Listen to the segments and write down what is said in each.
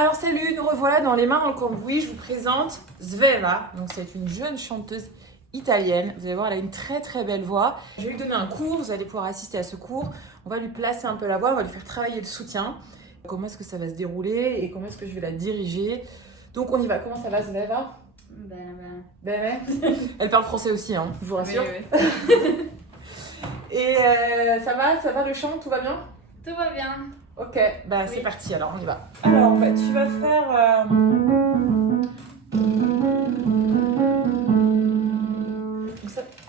Alors salut, nous revoilà dans Les Mains dans le cambouis. Je vous présente Sveva. Donc c'est une jeune chanteuse italienne. Vous allez voir, elle a une très très belle voix. Je vais lui donner un cours, vous allez pouvoir assister à ce cours. On va lui placer un peu la voix, on va lui faire travailler le soutien. Comment est-ce que ça va se dérouler et comment est-ce que je vais la diriger. Donc on y va. Comment ça va Sveva? Ben. Elle parle français aussi, hein, je vous rassure. Oui. Et ça va le chant, tout va bien? Tout va bien. Ok, bah Oui. c'est parti, alors on y va. Alors bah, tu vas faire...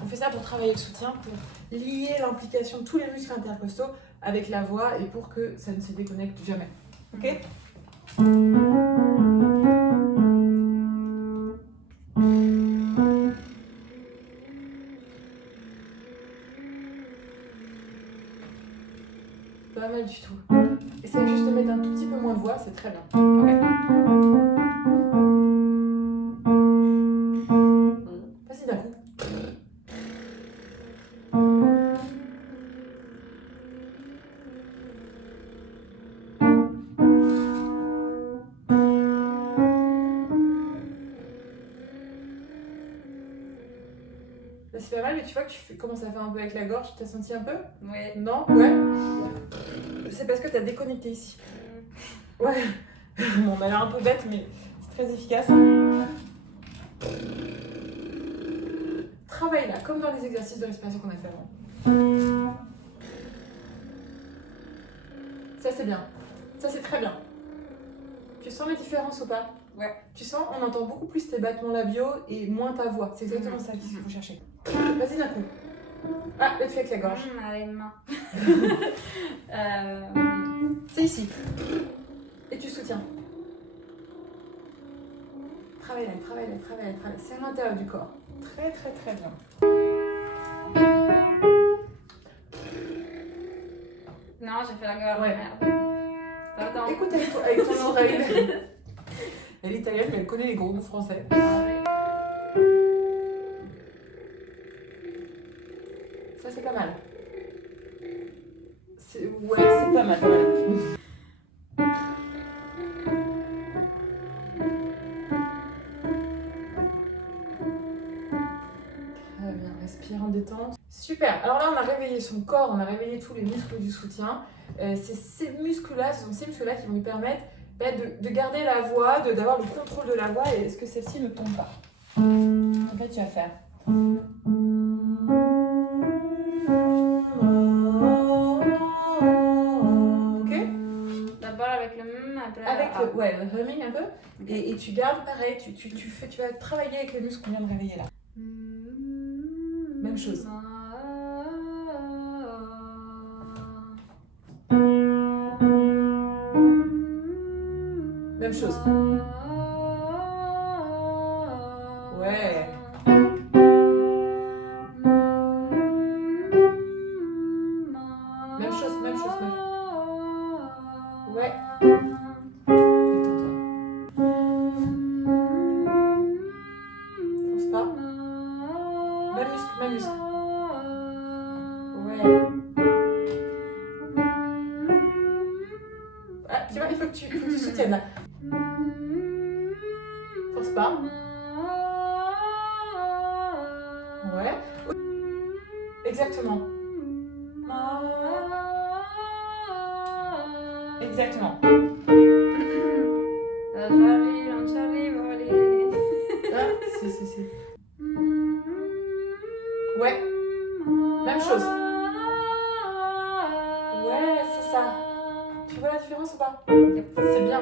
on fait ça pour travailler le soutien, pour lier l'implication de tous les muscles intercostaux avec la voix et pour que ça ne se déconnecte jamais. Ok? Pas mal du tout. Essaye juste de mettre un tout petit peu moins de voix, c'est très bien. Ok. Vas-y d'un coup. Là, c'est pas mal, mais tu vois que commences à faire un peu avec la gorge. T'as senti un peu? Oui. Non? Ouais? C'est parce que t'as déconnecté ici. Ouais. Bon, on a l'air un peu bête, mais c'est très efficace. Travaille là, comme dans les exercices de respiration qu'on a fait avant. Ça, c'est bien. Ça, c'est très bien. Tu sens la différence ou pas? Ouais. Tu sens, on entend beaucoup plus tes battements labiaux et moins ta voix. C'est exactement ça qu'il faut chercher. Vas-y d'un coup. Ah, là, tu fais avec la gorge. Les mains. C'est ici. Et tu soutiens. Travaille là. C'est à l'intérieur du corps. Très bien. Non, j'ai fait la gorge. Ouais. Merde. Pardon. Écoute avec ton oreille. Elle est italienne, mais elle connaît les gros mots français. Ça, c'est pas mal. Ouais, c'est pas mal. Très bien, respire en détente. Super, alors là on a réveillé son corps, on a réveillé tous les muscles du soutien. C'est ces muscles-là, ce sont ces muscles-là qui vont lui permettre de garder la voix, d'avoir le contrôle de la voix et est-ce que celle-ci ne tombe pas. Donc là tu vas faire. Ok? D'abord avec le après. Avec le humming un peu. Et tu gardes pareil, tu vas travailler avec les muscles qu'on vient de réveiller là. Même chose. Même chose. Ouais. Même chose. Ouais. Détends-toi. Force pas. Même muscle. Ouais. Ah, tu vois, il faut que tu soutiennes là. Force pas. Ouais. Exactement. Exactement. Ah, si. Ouais. Même chose. Ouais, c'est ça. Tu vois la différence ou pas? C'est bien.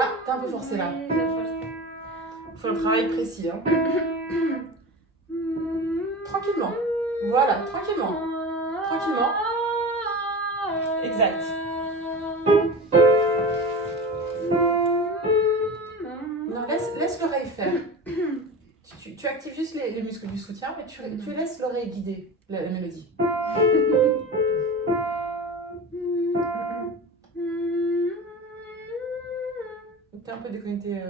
Ah, t'as un peu forcé là. Faut un travail précis. Hein. Tranquillement. Voilà, tranquillement. Exact. Non, laisse l'oreille faire. Tu actives juste les muscles du soutien, mais tu laisses l'oreille guider la mélodie. T'es un peu déconnecté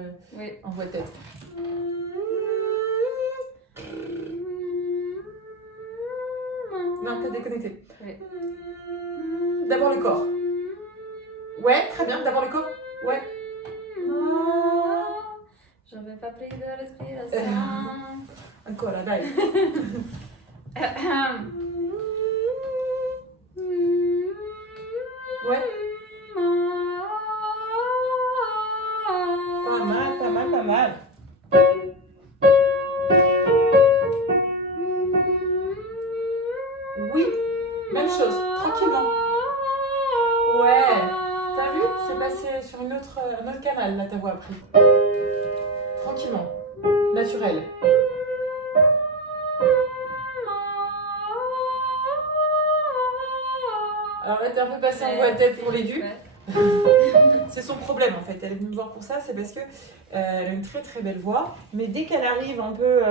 en voix de tête. Non, t'es déconnecté. Oui. D'abord le corps. Ouais, très bien. D'abord le corps. Ouais. Je vais pas prier de respiration. Ancora, dai. Ouais. Pas mal, pas mal, pas mal. Oui, même chose, tranquillement. Ouais. T'as vu? C'est passé sur un autre canal, là, ta voix a pris. Tranquillement. Naturel. Alors là, t'es un peu passé en voix à tête pour l'aigu. C'est son problème en fait. Elle est venue me voir pour ça, c'est parce que elle a une très très belle voix. Mais dès qu'elle arrive un peu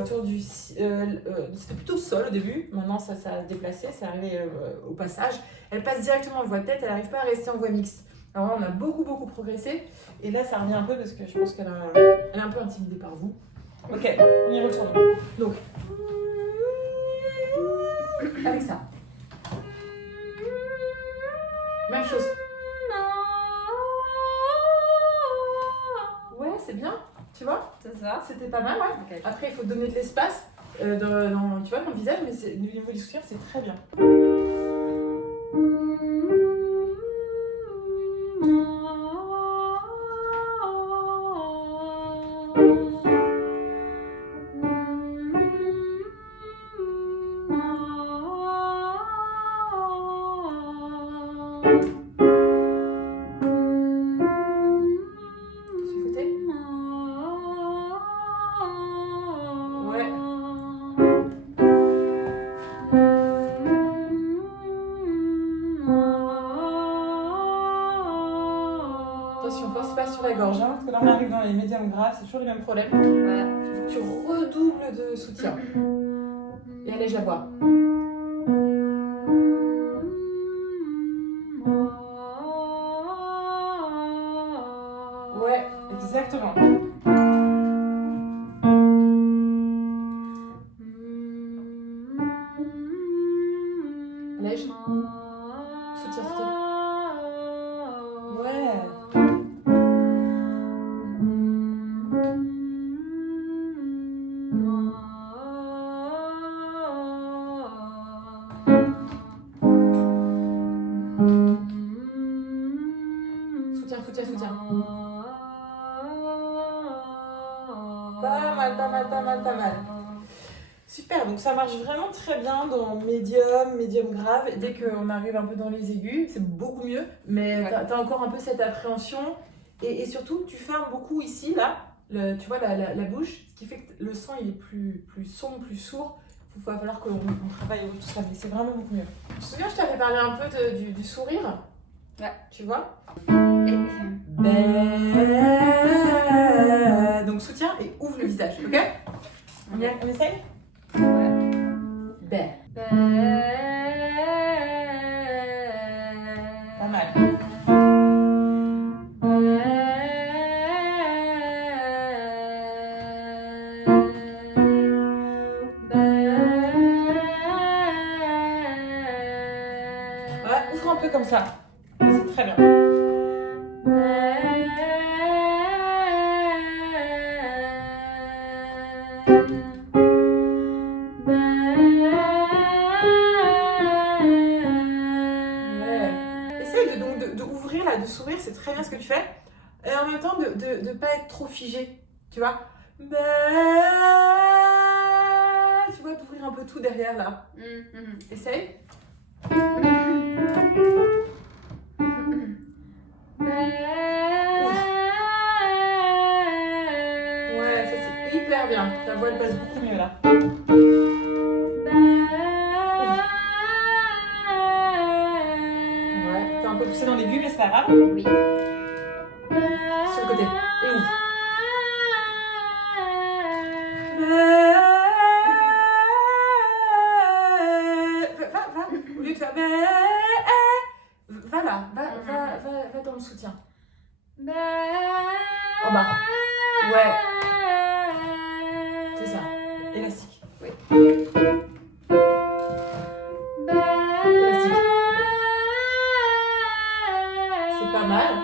autour du. C'était plutôt sol au début. Maintenant, ça a déplacé. C'est arrivé au passage. Elle passe directement en voix de tête. Elle n'arrive pas à rester en voix mixte. Alors là, on a beaucoup progressé. Et là, ça revient un peu parce que je pense qu'elle elle est un peu intimidée par vous. Ok, on y retourne. Donc, avec ça. Même chose. Ouais, c'est bien, tu vois. C'est ça. C'était pas mal, ouais. Okay. Après, il faut donner de l'espace dans, tu vois, dans le visage, mais au niveau du sourire, c'est très bien. Attention, force pas sur la gorge, hein, parce que là on arrive dans les médiums graves, c'est toujours le même problème. Ouais. Il faut que tu redoubles de soutien. Et allège la voix. Ouais, exactement. Allège. Soutien, soutien. Ouais. Soutien. Pas mal. Super, donc ça marche vraiment très bien dans médium grave. Et dès qu'on arrive un peu dans les aigus, c'est beaucoup mieux. Mais ouais. t'as encore un peu cette appréhension. Et surtout, tu fermes beaucoup ici, là, tu vois, la bouche. Ce qui fait que le son, il est plus sombre, plus sourd. Il va falloir qu'on travaille tout ça. Mais c'est vraiment beaucoup mieux. Tu te souviens, je t'avais parlé un peu du sourire. Ouais. Tu vois. Et... Donc soutiens et ouvre le visage, ok? On essaye? Ouais. Bé. Pas mal. Ouais, ouvre un peu comme ça. C'est très bien. De sourire, c'est très bien ce que tu fais. Et en même temps, de ne pas être trop figé. Tu vois? Tu vois, d'ouvrir un peu tout derrière là. Essaye. Ouais, ça c'est hyper bien. Ta voix elle passe beaucoup mieux là. Ouais, t'as un peu poussé dans l'aigu, mais c'est pas grave. Oui. Sur le côté. Et ouvre. Va. Au lieu de faire va là. Va dans le soutien. En bas. Ouais. C'est ça. Élastique. Oui. Élastique. C'est pas mal.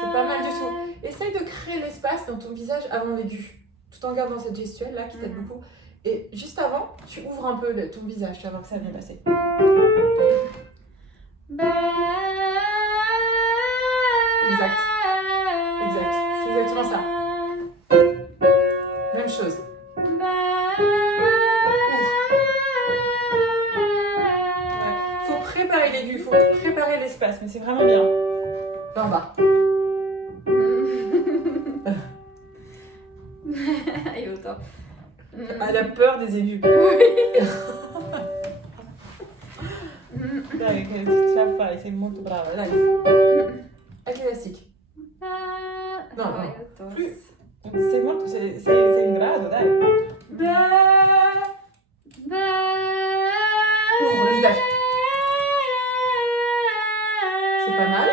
C'est pas mal du tout. Essaye de créer l'espace dans ton visage avant l'aigu, tout en gardant cette gestuelle là qui t'aide beaucoup. Et juste avant, tu ouvres un peu ton visage, tu vas voir que ça va bien passer. Exact. Exact. C'est exactement ça. Même chose. Faut préparer l'aigu, faut préparer l'espace, mais c'est vraiment bien. Là en bas. Aiuto. Elle a peur des aigus. Dai, che ce la fai, sei molto brava, dai. Avec l'élastique. No, no, Aiuto. plus. Sei molto, sei in grado, dai. Ouvre le visage. C'est pas mal.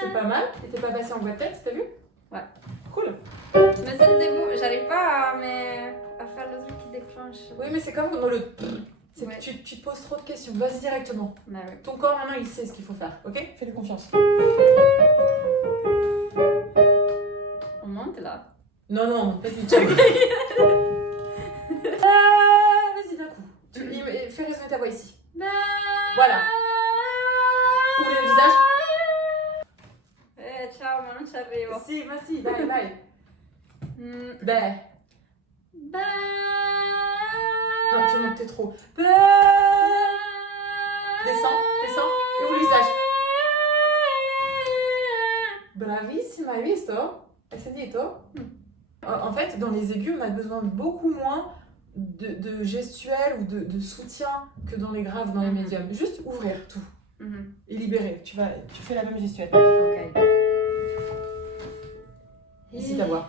C'est pas mal. Et t'es pas passé en voix de tête, t'as vu? Ouais. Cool. Mais c'est le début, j'arrive pas à faire le truc qui déclenche. Oui, mais c'est comme dans le... C'est Ouais. que tu te poses trop de questions. Vas-y directement. Bah oui. Ton corps, maintenant, il sait ce qu'il faut faire. Ok? Fais-lui confiance. On monte là. Non, non, pas du tout. Vas-y, d'un coup. Fais résonner ta voix ici. Voilà. Ouvre le visage. Ciao, ma non ci arrivo. Si, ma si, dai, dai. Mm. Beh. Non, tu montes trop. Beh. Descends, descends. Et ouvre le visage. Bravissima, hai visto? Hai sentito? En fait, dans les aigus, on a besoin de beaucoup moins de gestuels ou de soutien que dans les graves, dans les médiums. Juste ouvrir tout et libérer. Tu fais la même gestuelle. Ok. Ici, ta voix.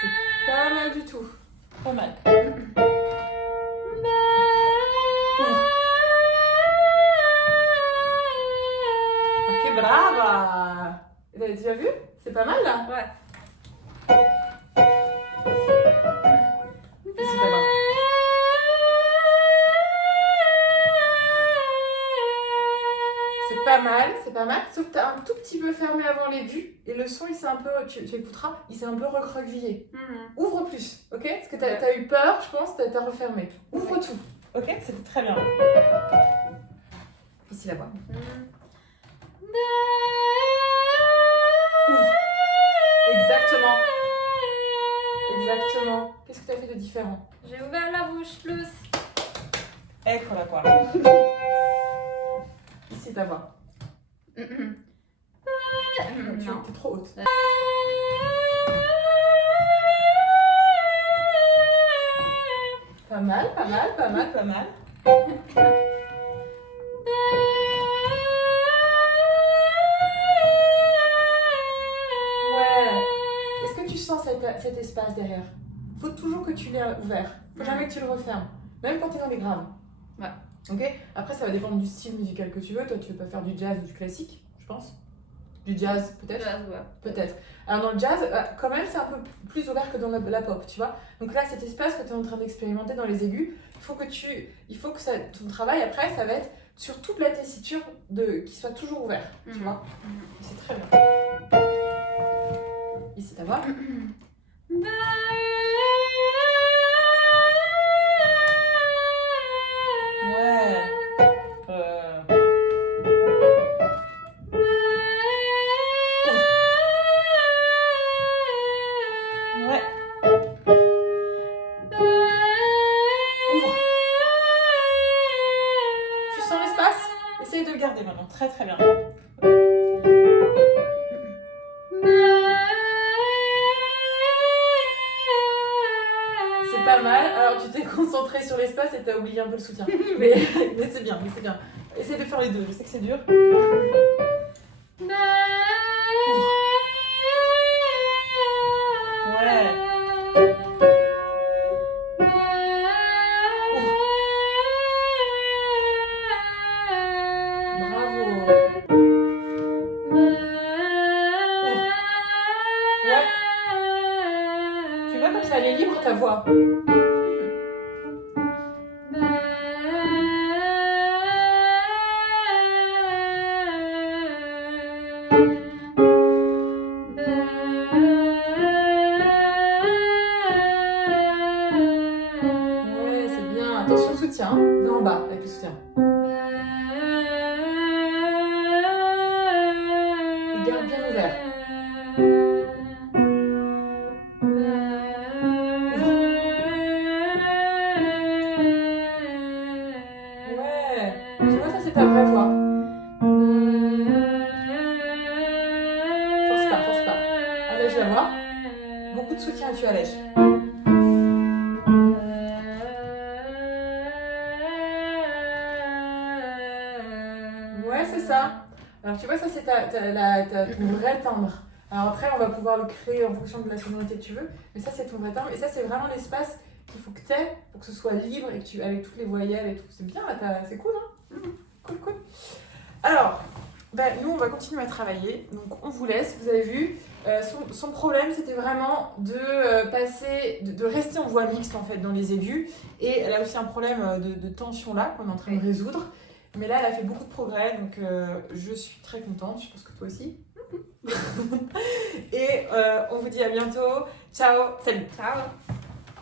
C'est pas mal du tout. Pas mal. Ok, brava. Tu as vu? C'est pas mal là. Ouais. Ici, ta voix. C'est pas mal, c'est pas mal. Sauf que t'as un tout petit peu fermé avant l'aigu et le son, il s'est un peu, tu écouteras, il s'est un peu recroquevillé. Ouvre plus, ok? Parce que t'as eu peur, je pense, t'as refermé. Ouvre tout, ok? C'était très bien. Ici, la voix. Ouvre. Exactement. Exactement. Qu'est-ce que t'as fait de différent? J'ai ouvert la bouche plus. Eccola qua. Ici, ta voix. Non. T'es trop haute. Pas mal, pas mal, pas mal, pas mal. Ouais. Est-ce que tu sens cet espace derrière? Faut toujours que tu l'aies ouvert. Faut jamais que tu le refermes. Même quand tu es dans les graves. Ouais. Ok? Après, ça va dépendre du style musical que tu veux. Toi, tu veux pas faire du jazz ou du classique, je pense. Du jazz, peut-être? Jazz, ouais. Peut-être. Alors, dans le jazz, quand même, c'est un peu plus ouvert que dans la pop, tu vois. Donc là, cet espace que tu es en train d'expérimenter dans les aigus, il faut que ton travail, après, ça va être sur toute la tessiture qui soit toujours ouvert, tu vois. C'est très bien. Ici, ta voix. Ouais. Ouais. Ouvre. Tu sens l'espace? Essaye de le garder maintenant. Très très bien. C'est pas mal. Alors tu t'es concentré sur l'espace et t'as oublié un peu le soutien. mais c'est bien, mais c'est bien. Essaye de faire les deux. Je sais que c'est dur. Ouais. Bravo. Ouais. Tu vois comme ça, elle est libre ta voix. attention soutien, hein. En bas avec le soutien. Et garde bien ouvert. Ouais, tu vois, ça c'est ta vraie voix. Force pas. Allège la voix. Beaucoup de soutien et tu allèges. Ouais, c'est ça. Alors tu vois, ça c'est ton vrai timbre. Alors après, on va pouvoir le créer en fonction de la sonorité que tu veux, mais ça c'est ton vrai timbre. Et ça c'est vraiment l'espace qu'il faut que tu aies pour que ce soit libre et que tu avec toutes les voyelles et tout. C'est bien là, c'est cool, hein. Cool. Alors, nous on va continuer à travailler. Donc on vous laisse, vous avez vu. Son problème c'était vraiment de rester en voix mixte en fait dans les aigus. Et elle a aussi un problème de tension là qu'on est en train de résoudre. Mais là, elle a fait beaucoup de progrès, donc je suis très contente. Je pense que toi aussi. Et on vous dit à bientôt. Ciao, salut. Ciao.